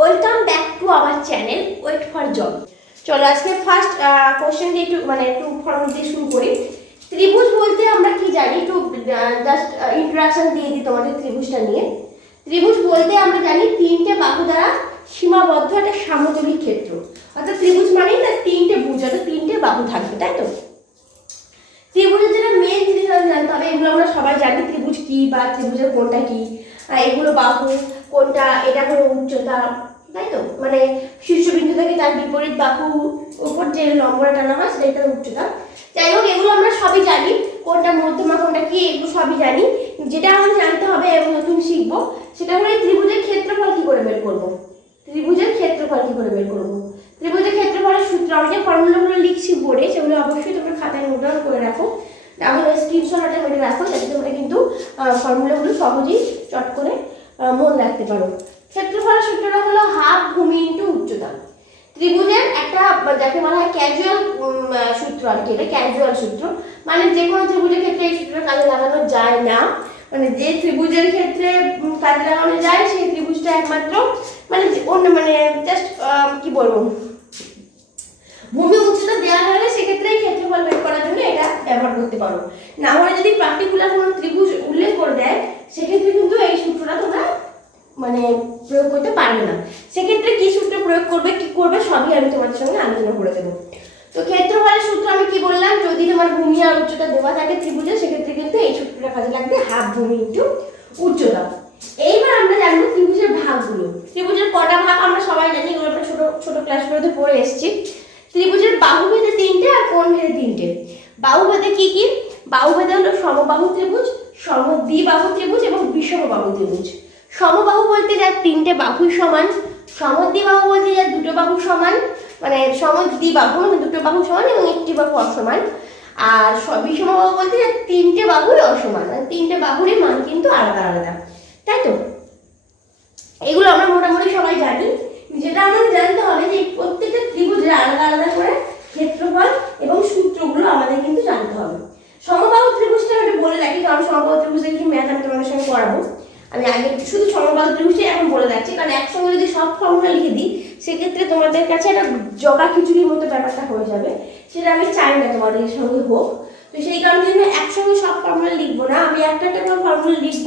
Welcome back to our channel wait for job চলো আজকে first question দিয়ে একটু মানে একটু ফর্ম দিয়ে শুরু করি। ত্রিভুজ বলতে আমরা কি জানি? একটু জাস্ট ইন্ট্রোডাকশন দিয়ে দিই তোমাদের ত্রিভুজটা নিয়ে। ত্রিভুজ বলতে আমরা জানি তিনটে বাহু দ্বারা সীমাবদ্ধ একটা সামতলিক ক্ষেত্র। অর্থাৎ ত্রিভুজ মানেই না তিনটে ভুজ, অর্থাৎ তিনটে বাহু থাকবে, তাই তো? ত্রিভুজের যেটা মেন জিনিস আমরা জানতে হবে এগুলো আমরা সবাই জানি, ত্রিভুজ কি বা ত্রিভুজের কোনটা কী? এগুলো বাহু, কোনটা, এটা হলো উচ্চতা তাই তো? মানে শীর্ষবিন্দু থেকে তার বিপরীত বাহু উপর যে লম্বটা টানা হয় সেটা তার উচ্চতা। যাই হোক, এগুলো আমরা সবই জানি। কোনটা মধ্যমা, কোনটা কি, এগুলো সবই জানি। যেটা আমাদের জানতে হবে এবং নতুন শিখব, সেটা হলো ত্রিভুজের ক্ষেত্রফল কি করে বের করব? ত্রিভুজের ক্ষেত্রফল কি করে বের করব? ত্রিভুজের ক্ষেত্রফলের সূত্র, আমি যে ফর্মুলাগুলো লিখছি বোর্ডে, সেগুলো অবশ্যই তোমরা খাতায় নোট ডাউন করে রাখো। তাহলে স্ক্রিনশট মেরে রাখো, যাতে তোমরা কিন্তু ফর্মুলাগুলো সহজেই চট করে মনে রাখতে পারো। ক্ষেত্রফলের সূত্রটা হলো হাফ ভূমি ইন্টু উচ্চতা। ত্রিভুজের একটা, যাকে বলা হয় ক্যাজুয়াল সূত্র আর কি এটা ক্যাজুয়াল সূত্র। মানে যে কোনো ত্রিভুজের ক্ষেত্রে এই সূত্রটা কাজে লাগানো যায় না। মানে যে ত্রিভুজের ক্ষেত্রে কাজে লাগানো যায়, সেই ত্রিভুজটা একমাত্র মানে অন্য মানে জাস্ট কি বলব? ভূমি উচ্চতা দেওয়া হলে সেক্ষেত্রে ক্ষেত্রফল বের করার জন্য এটা ব্যবহার করতে পারো। না হলে যদি পার্টিকুলার কোনো ত্রিভুজ উল্লেখ করে দেয়, সেক্ষেত্রে কিন্তু এই সূত্রটা তোমরা মানে প্রয়োগ করতে পারবে না। সেক্ষেত্রে কি সূত্র প্রয়োগ করবে, কি করবে, সবই আমি তোমাদের সঙ্গে আলোচনা করে দেবো। তো ক্ষেত্রফলের সূত্র আমি কি বললাম? যদি তোমার ভূমি আর উচ্চতা দেওয়া থাকে ত্রিভুজে, সেক্ষেত্রে কিন্তু এই সূত্রটা কাজে লাগবে হাফ ভূমি ইন্টু উচ্চতা। এইবার আমরা জানব ত্রিভুজের ভাগগুলো। ত্রিভুজের কটা ভাগ আমরা সবাই জানি, এগুলো আমরা ছোট ছোট ক্লাসগুলোতে পড়ে এসেছি। ত্রিভুজের বাহু ভেদে তিনটে আর কোণ ভেদে তিনটে। বাহু ভেদে কি কি? বাহু ভেদে হলো সমবাহু ত্রিভুজ, সমদ্বিবাহু ত্রিভুজ এবং বিষমবাহু ত্রিভুজ। সমবাহু বলতে যার তিনটে বাহু সমান সমদ্বিবাহু বলতে যার দুটো বাহু সমান মানে সমদ্বিবাহু মানে দুটো বাহু সমান এবং একটি বাহু অসমান। আর বিষমবাহু বলতে যার তিনটে বাহুই অসমান মানে তিনটে বাহুরই মান কিন্তু আলাদা আলাদা, তাই তো? এগুলো আমরা মোটামুটি সবাই জানি। যেটা আমাদের জানতে হবে যে প্রত্যেকটা ত্রিভুজের আলাদা আলাদা করে ক্ষেত্রফল এবং সূত্রগুলো আমাদের কিন্তু জানতে হবে। সমবাহু ত্রিভুজটা আমি একটু বলে রাখি কারণ সমবাহু ত্রিভুজের কিছু ম্যাথ আমি তোমাদের সঙ্গে করাবো আমি আগে শুধু সমবাহু ত্রিভুজটাই এখন বলে রাখছি কারণ একসঙ্গে সব লিখে দিই, সেক্ষেত্রে তোমাদের কাছে একটা জগা খিচুড়ির মতো ব্যাপারটা হয়ে যাবে। সেটা আমি চাই না তোমাদের সঙ্গে হোক। তো সেই কারণে আমি একসঙ্গে সব ফর্মুলা লিখব না, আমি একটা একটা করে ফর্মুলা লিখব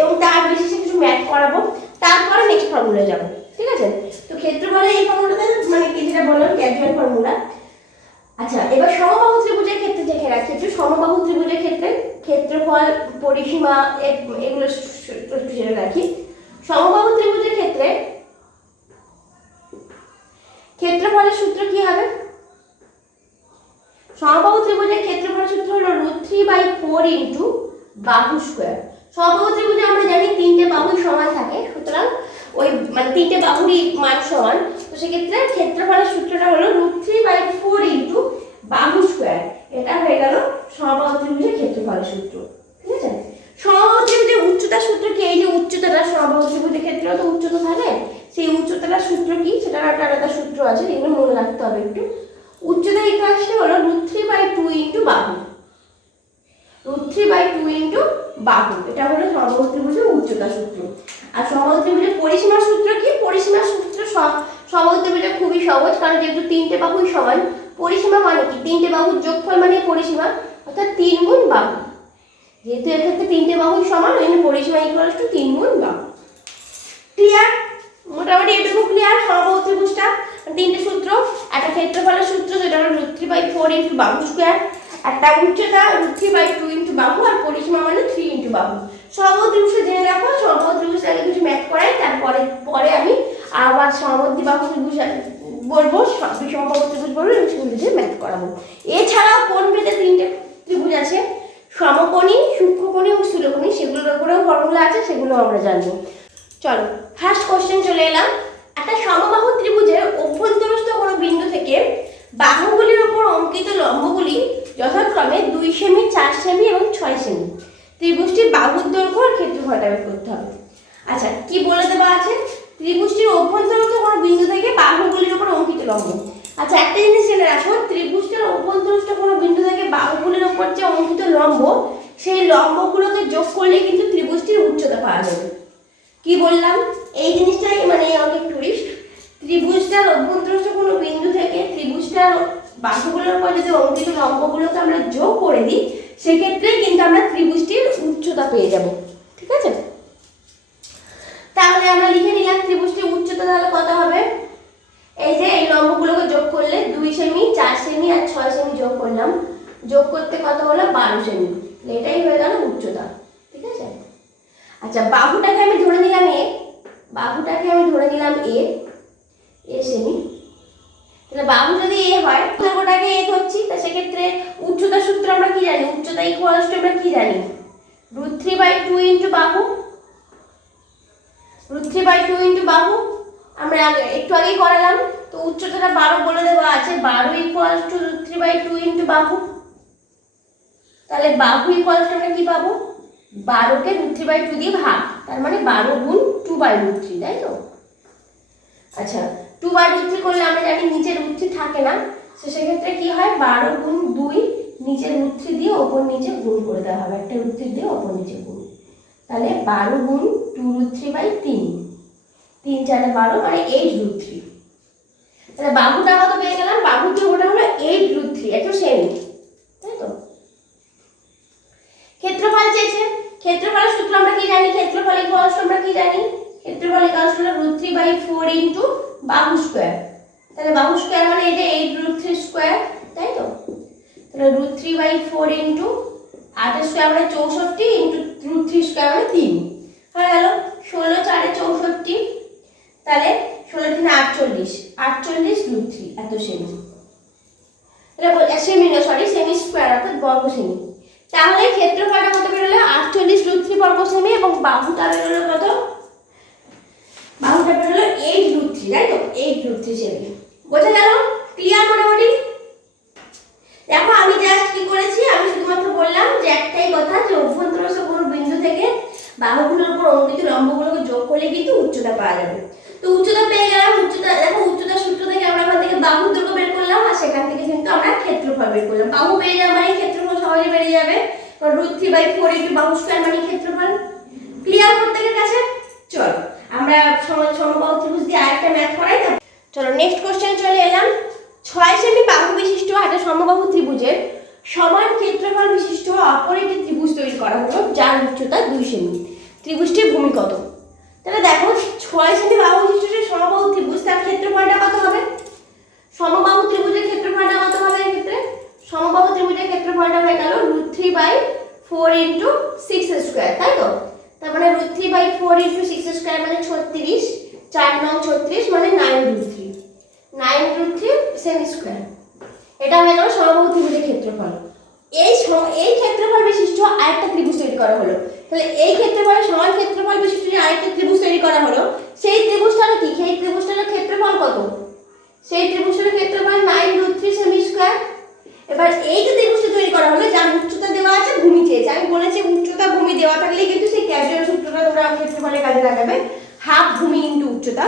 এবং তার বেশি কিছু ম্যাথ করাবো, তারপরে নেক্সট ফর্মুলা যাব, ঠিক আছে? তো ক্ষেত্রফলে এই ফর্মুলাতে মানে কি যেটা বললাম ক্যাজুয়াল ফর্মুলা আচ্ছা এবার সমবাহু ত্রিভুজের ক্ষেত্রে দেখে রাখছি একটু সমবাহু ত্রিভুজের ক্ষেত্রে ক্ষেত্রফল, পরিসীমা এগুলো জেনে রাখি। সমবাহু ত্রিভুজের ক্ষেত্রে ক্ষেত্রফলের সূত্র কি হবে? সমবাহু ত্রিভুজের ক্ষেত্রফলের সূত্র হলো root three by four into বাহু স্কোয়ার সমবাহু ত্রিভুজে আমরা জানি তিনটে বাহুই সমান থাকে, সুতরাং ওই মানে তিনটে বাহুরই মান সমান। তো সেক্ষেত্রে ক্ষেত্রফলের সূত্রটা হলো root three by four into বাহু স্কোয়ার এটা হয়ে গেল সমবাহু ত্রিভুজের ক্ষেত্রফলের সূত্র ঠিক আছে সমবাহু ত্রিভুজের উচ্চতার সূত্র কি এই যে উচ্চতাটা সমবাহু ত্রিভুজের ক্ষেত্রেও তো উচ্চতা থাকে সেই উচ্চতাটার সূত্র কি সেটার একটা আলাদা সূত্র আছে এগুলো হবে একটু উচ্চতা ইকুয়ালসটা হলো root three by two into বাহু। Root three by two into বাহু। এটা হলো সমবাহু উচ্চতা সূত্র। আর সমবাহু ত্রিভুজের পরিসীমার সূত্র কি? পরিসীমার সূত্র সব খুবই সহজ, কারণ যেহেতু তিনটে বাহুই সমান, পরিসীমা মানে কি? তিনটে বাহুর যোগফল মানে পরিসীমা, অর্থাৎ তিন গুণ বাহু। যেহেতু এক্ষেত্রে তিনটে বাহুই সমান, ওই পরিসীমা ইকুয়ালস টু তিন গুণ বাহু। ক্লিয়ার মোটামুটি এটুকু ক্লিয়ার সমবাহু ত্রিভুজটা তিনটে সূত্র, একটা ক্ষেত্রফলের সূত্র, যেটা হলো root three by four into বাহু স্কোয়ার একটা উচ্চতা root three by two into বাহু, আর পরিসীমা মানে থ্রি ইন্টু বাহু। সমবাহু জেনে রাখো সমবাহু ত্রিভুজ আগে কিছু ম্যাথ করাই, তারপরে, পরে আমি আবার সমবর্তী বাহু ত্রিভুজ বলব সমবাহু ত্রিভুজ বলব এবং সেগুলো ম্যাথ করাবো। এছাড়াও কোন ভেদে তিনটে ত্রিভুজ আছে? সমকোণী, সূক্ষ্মকোণী এবং স্থূলকোণী, সেগুলোর উপরেও ফর্মুলা আছে, সেগুলো আমরা জানব। চলো ফার্স্ট কোশ্চেন চলে এলাম। একটা সমবাহু ত্রিভুজের অভ্যন্তরস্থ কোনো বিন্দু থেকে বাহুগুলির উপর অঙ্কিত লম্বগুলি যথাক্রমে দুই সেমি, চার সেমি এবং ছয় সেমি। ত্রিভুজটির বাহুর দৈর্ঘ্য আর ক্ষেত্রফলটা বের করতে হবে। আচ্ছা কি বলে দেওয়া আছে? ত্রিভুজটির অভ্যন্তরস্থ কোনো বিন্দু থেকে বাহুগুলির উপর অঙ্কিত লম্ব। আচ্ছা একটা জিনিস জেনে রাখো ত্রিভুজটির অভ্যন্তরস্থ কোনো বিন্দু থেকে বাহুগুলির উপর যে অঙ্কিত লম্ব সেই লম্বগুলোকে যোগ করলে কিন্তু ত্রিভুজটির উচ্চতা পাওয়া যাবে কি বললাম এই জিনিসটাই মানে অনেক টুরিস্ট ত্রিভুজটার অভ্যন্তরস্থ কোনো বিন্দু থেকে ত্রিভুজটার বাহুগুলোর পর যদি অঙ্কিত লম্বগুলোকে আমরা যোগ করে দিই সেক্ষেত্রে কিন্তু আমরা ত্রিভুজটির উচ্চতা পেয়ে যাব। ঠিক আছে? তাহলে আমরা লিখে নিলাম ত্রিভুজটির উচ্চতা তাহলে কত হবে? এই যে এই লম্বগুলোকে যোগ করলে দুই সেমি, চার সেমি আর ছয় সেমি যোগ করলাম। যোগ করতে কত হলো? বারো সেমি। এটাই হয়ে গেল উচ্চতা। ঠিক আছে? আচ্ছা বাহুটাকে আমি ধরে নিলাম এ। বাহুটাকে আমি ধরে নিলাম এ সেমি তাহলে বাহু যদি এ হয় ওটাকে এ ধরছি তা সেক্ষেত্রে উচ্চতা সূত্র আমরা কি জানি? উচ্চতা ইকুয়ালস টু আমরা কি জানি? Root three by two into বাহু। Root three by two into বাহু। আমরা একটু আগেই করালাম। তো উচ্চতাটা বারো বলে দেওয়া আছে। বারো equal to root three by two into বাহু। তাহলে বাহু ইকুয়াল টু আমরা কি পাবো? বারোকে রুট থ্রি বাই টু দিয়ে ভাগ। তার মানে বারো গুণ টু বাই রুট থ্রি তাই তো? আচ্ছা টু বাই রুট থ্রি করলে আমরা জানি নিচে রুট থ্রি থাকে না। তো সেক্ষেত্রে কি হয়? বারো গুণ দুই নিচে রুট থ্রি দিয়ে ওপর নিচে গুণ করে দেওয়া হবে। একটা থ্রি দিয়ে ওপর নিচে গুণ। তাহলে বারো গুণ টু রুট থ্রি বাই তিন। তিন চারে বারো মানে এইট রুট থ্রি তাহলে বাহুটা কত পেয়ে গেলাম? বাহুর যে ওটা হলো এইট রুট থ্রি একটু সেম। তাই তো? ক্ষেত্রফল চেয়েছে। ক্ষেত্রফলের সূত্র আমরা কি জানি? ক্ষেত্রফল ইকুয়ালস আমরা কি জানি? ক্ষেত্রফল ইকুয়ালস হলো root three by four into বাহু স্কোয়ার তাহলে বাহু স্কোয়ার মানে এটা eight root three square root three by four into আটের স্কোয়ার মানে চৌষট্টি ইন্টু রুট থ্রি স্কোয়ার মানে তিন। হয়ে গেল ষোলো চারে চৌষট্টি, তাহলে ষোলো তিনে আটচল্লিশ আটচল্লিশ রুট থ্রি এত সেমি সেমি না সরি সেমি স্কোয়ার অর্থাৎ বর্গ সেমি তাহলে ক্ষেত্রফলটা কত বেরোলো? আটচল্লিশ রুট থ্রি বর্গ সেমি এবং বাহুটা বেরোলো কত? বাহুটা বেরোলো এইট রুট থ্রি তাই তো? এইট রুট থ্রি সেমি বোঝা গেল? ক্লিয়ার মোটামুটি? দেখো, আমি জাস্ট কি করেছি? আমি শুধুমাত্র বললাম যে একটাই কথা, যে অভ্যন্তরস্থ কোনো বিন্দু থেকে বাহুগুলোর উপর অঙ্কিত লম্বগুলোকে যোগ করলে কিন্তু উচ্চতা পাওয়া যাবে। তো উচ্চতা পেয়ে গেলাম, উচ্চতা, দেখো, উচ্চতা সূত্র থেকে আমরা ওখান থেকে বাহুর দৈর্ঘ্য বের করলাম, আর সেখান থেকে কিন্তু আমরা ক্ষেত্রফল বের করলাম। বাহু পেয়ে যাওয়া মানে ক্ষেত্রফল সহজে বেড়ে যাবে। Root three by four into বাহু স্কোয়ার মানে ক্ষেত্রফল। ক্লিয়ার প্রত্যেকের কাছে? চলো, আমরা সম- সমবাহু ত্রিভুজ দিয়ে আরেকটা ম্যাথ করাই চলো নেক্সট কোশ্চেন চলে এলাম। ছয় সেমি বাহু বিশিষ্ট একটা সমবাহু ত্রিভুজের সমান ক্ষেত্রফল বিশিষ্ট অপর একটি ত্রিভুজ তৈরি করা হলো, যার উচ্চতা দুই সেমি। ত্রিভুজটির ভূমি কত? তাহলে দেখো, ছয় সেমি বাহু বিশিষ্ট সমবাহু ত্রিভুজ, তার ক্ষেত্রফলটা কত হবে? সমবাহু ত্রিভুজের ক্ষেত্রফলটা কত হবে এক্ষেত্রে? সমবাহু ত্রিভুজের ক্ষেত্রফলটা হয়ে গেল root three by four into six square তাই তো? তার মানে root three by four into six square মানে ছত্রিশ, চার নং ছত্রিশ মানে nine root three nine root three semi square এটা হয়ে গেল সমবাহু ত্রিভুজের ক্ষেত্রফল। এই এই ক্ষেত্রফল বিশিষ্ট আরেকটা ত্রিভুজ তৈরি করা হলো। তাহলে এই ক্ষেত্রফলের সমান ক্ষেত্রফল বিশিষ্ট যে আরেকটা ত্রিভুজ তৈরি করা হলো, সেই ত্রিভুজটার কি? সেই ত্রিভুজটার ক্ষেত্রফল কত? সেই ত্রিভুজটার ক্ষেত্রফল nine root three semi square এবার এই যে ত্রিভুজটা তৈরি করা হলো, যার উচ্চতা দেওয়া আছে ভূমি চেয়েছে আমি বলেছি উচ্চতা ভূমি দেওয়া থাকলে কিন্তু সেই ক্যাজুয়াল সূত্রটা তোমরা ক্ষেত্রফলের কাজে লাগাবে। হাফ ভূমি ইন্টু উচ্চতা।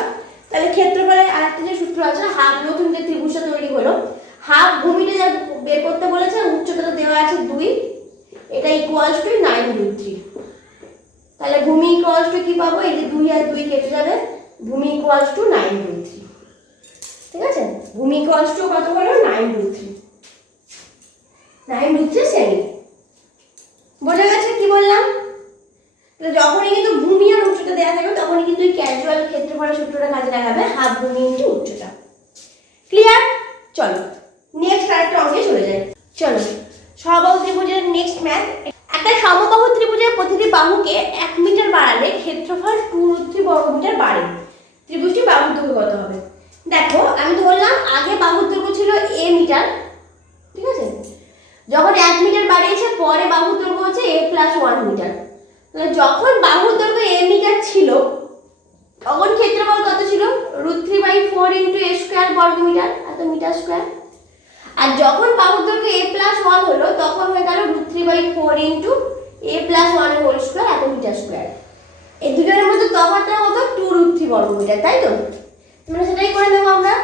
তাহলে ক্ষেত্রফলের আরেকটা যে সূত্র আছে হাফ নতুন যে ত্রিভুজটা তৈরি হলো হাফ ভূমিটা যা বের করতে বলেছে উচ্চতাটা দেওয়া আছে দুই, এটা equals to nine root three তাহলে ভূমি ইকুয়ালস টু কি পাবো? এই যে দুই আর দুই কেটে যাবে, ভূমি equals to nine root three ঠিক আছে? ভূমি ইকুয়ালস টু কত হলো nine root three nine root three semi বোঝা গেছে কি বললাম? তো যখনই কিন্তু ভূমি আর উচ্চতা দেওয়া থাকবে, তখনই কিন্তু ক্যাজুয়াল ক্ষেত্রফলের সূত্রটা কাজে লাগাবে, হাফ ভূমি ইন্টু উচ্চতা। ক্লিয়ার চলো। নেক্সট আরেকটা অঙ্কে চলে যাই। চলো সমবাহু ত্রিভুজের নেক্সট ম্যাথ একটা সমবাহু ত্রিভুজের প্রতিটি বাহুকে এক মিটার বাড়ালে ক্ষেত্রফল টু থ্রি বর্গ মিটার বাড়ে। ত্রিভুজটি বাহুর দৈর্ঘ্য কত হবে? দেখো, আমি ধরলাম আগে বাহুর দৈর্ঘ্য ছিল এ মিটার ঠিক আছে? যখন এক মিটার বাড়িয়েছে, পরে বাহুর দৈর্ঘ্য হচ্ছে এ প্লাস ওয়ান মিটার যখন বাহুর দৈর্ঘ্য এ মিটার ছিল, তখন ক্ষেত্রফল কত ছিল? Root three by four into a square বর্গ মিটার এত মিটার স্কোয়ার আর যখন বাহুর এ প্লাস ওয়ান হলো, তখন হয়ে গেল root three by four into a plus one whole square এত মিটার স্কোয়ার এই দুজনের মধ্যে তফাৎটা হতো টু রুট থ্রি বর্গ মিটার তাই তো? মানে সেটাই করে নেব আমরা।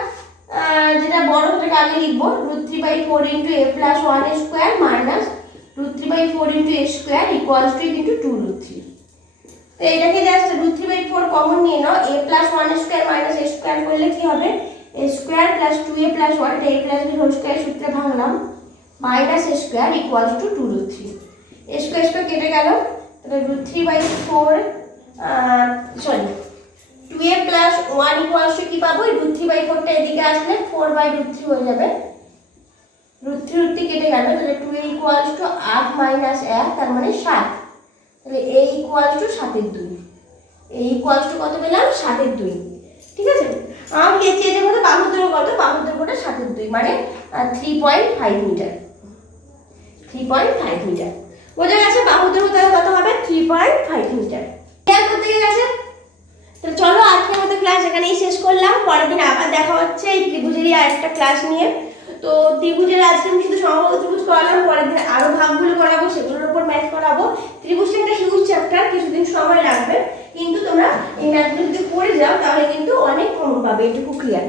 যেটা বড়, সেটাকে আগে লিখব। Root three by four into a plus one square minus root three by four into a square equals to into two root three তো এটাকে just root three by four common নিয়ে নাও। A plus one square minus a square করলে কি হবে? Square plus two a plus one a plus b whole square সূত্রে ভাঙলাম minus square equals to two root three a square square কেটে গেল, তাহলে root three by four sorry two a plus one equals to কি পাবো? Root three by ফোরটা এদিকে আসলে four by root three হয়ে যাবে। রুট থ্রি রুট থ্রি কেটে গেল, তাহলে টু এ ইকুয়ালস টু আট মাইনাস এক, তার মানে সাত। তাহলে এ ইকুয়ালস টু সাতের দুই। এ ইকুয়ালস টু কত পেলাম? সাতের দুই। ঠিক আছে? আমার কেচি এর মধ্যে বাহুর দৈর্ঘ্য কত? বাহুর দৈর্ঘ্যটা সাতের দুই মানে three point five metre three point five metre বোঝা গেছে বাহুর দৈর্ঘ্য তাহলে কত হবে? Three point five metre clear করতে গেছে? তো চলো আজকের মতো ক্লাস এখানেই শেষ করলাম। পরের দিন আবার দেখা হচ্ছে এই ত্রিভুজেরই আরেকটা ক্লাস নিয়ে। তো ত্রিভুজের আজকে আমি শুধু সমবাহু ত্রিভুজ করালাম পরের দিন আরও ভাগগুলো করাবো সেগুলোর উপর ম্যাথ করাবো ত্রিভুজটা একটা হিউজ চ্যাপ্টার কিছুদিন সময় লাগবে। কিন্তু তোমরা এই ম্যাথগুলো যদি করে যাও তাহলে কিন্তু অনেক কম পাবে। এটুকু ক্লিয়ার